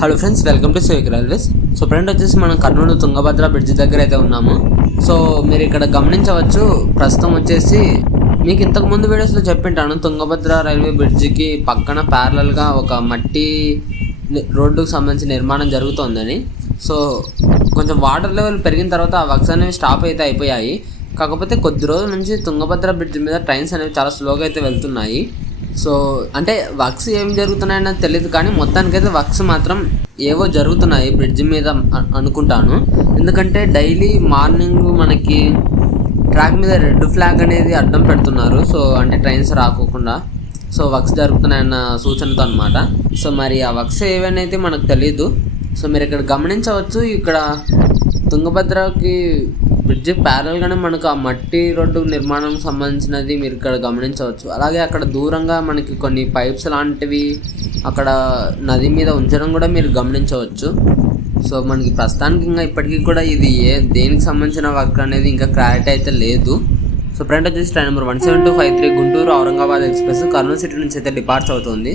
Hello friends welcome to సేవిక్ railways so friend వచ్చేసి మనం కర్నూలు తుంగభద్ర బ్రిడ్జ్ దగ్గర అయితే ఉన్నాము. సో మీరు ఇక్కడ గమనించవచ్చు ప్రస్తుతం వచ్చేసి మీకు ఇంతకు ముందు వీడియోస్లో చెప్పింటాను తుంగభద్ర రైల్వే బ్రిడ్జికి పక్కన ప్యారలల్గా ఒక మట్టి రోడ్డుకు సంబంధించి నిర్మాణం జరుగుతోందని. సో కొంచెం వాటర్ లెవెల్ పెరిగిన తర్వాత ఆ వర్క్స్ అనేవి స్టాప్ అయితే అయిపోయాయి. కాకపోతే కొద్ది రోజుల నుంచి తుంగభద్ర బ్రిడ్జ్ మీద ట్రైన్స్ అనేవి చాలా స్లోగా అయితే వెళ్తున్నాయి. సో అంటే వర్క్స్ ఏం జరుగుతున్నాయన్నది తెలియదు కానీ మొత్తానికైతే వర్క్స్ మాత్రం ఏవో జరుగుతున్నాయి బ్రిడ్జ్ మీద అనుకుంటాను. ఎందుకంటే డైలీ మార్నింగ్ మనకి ట్రాక్ మీద రెడ్ ఫ్లాగ్ అనేది అడ్డం పెడుతున్నారు. సో అంటే ట్రైన్స్ రాకోకుండా. సో వర్క్స్ జరుగుతున్నాయన్న సూచనతో అనమాట సో మరి ఆ వర్క్స్ ఏవైతే మనకు తెలియదు సో మీరు ఇక్కడ గమనించవచ్చు. ఇక్కడ తుంగభద్రకి బ్రిడ్జ్ ప్యారల్గానే మనకు ఆ మట్టి రోడ్డు నిర్మాణం సంబంధించినది మీరు ఇక్కడ గమనించవచ్చు. అలాగే అక్కడ దూరంగా మనకి కొన్ని పైప్స్ లాంటివి అక్కడ నది మీద ఉంచడం కూడా మీరు గమనించవచ్చు. సో మనకి ప్రస్తుతానికి ఇంకా ఇప్పటికీ కూడా ఇది ఏ దేనికి సంబంధించిన వర్క్ అనేది ఇంకా క్లారిటీ అయితే లేదు. సో ఫ్రంట్ వచ్చేసి train number one seven two five three Guntur Aurangabad express Kurnool city నుంచి అయితే డిపార్ట్స్ అవుతుంది.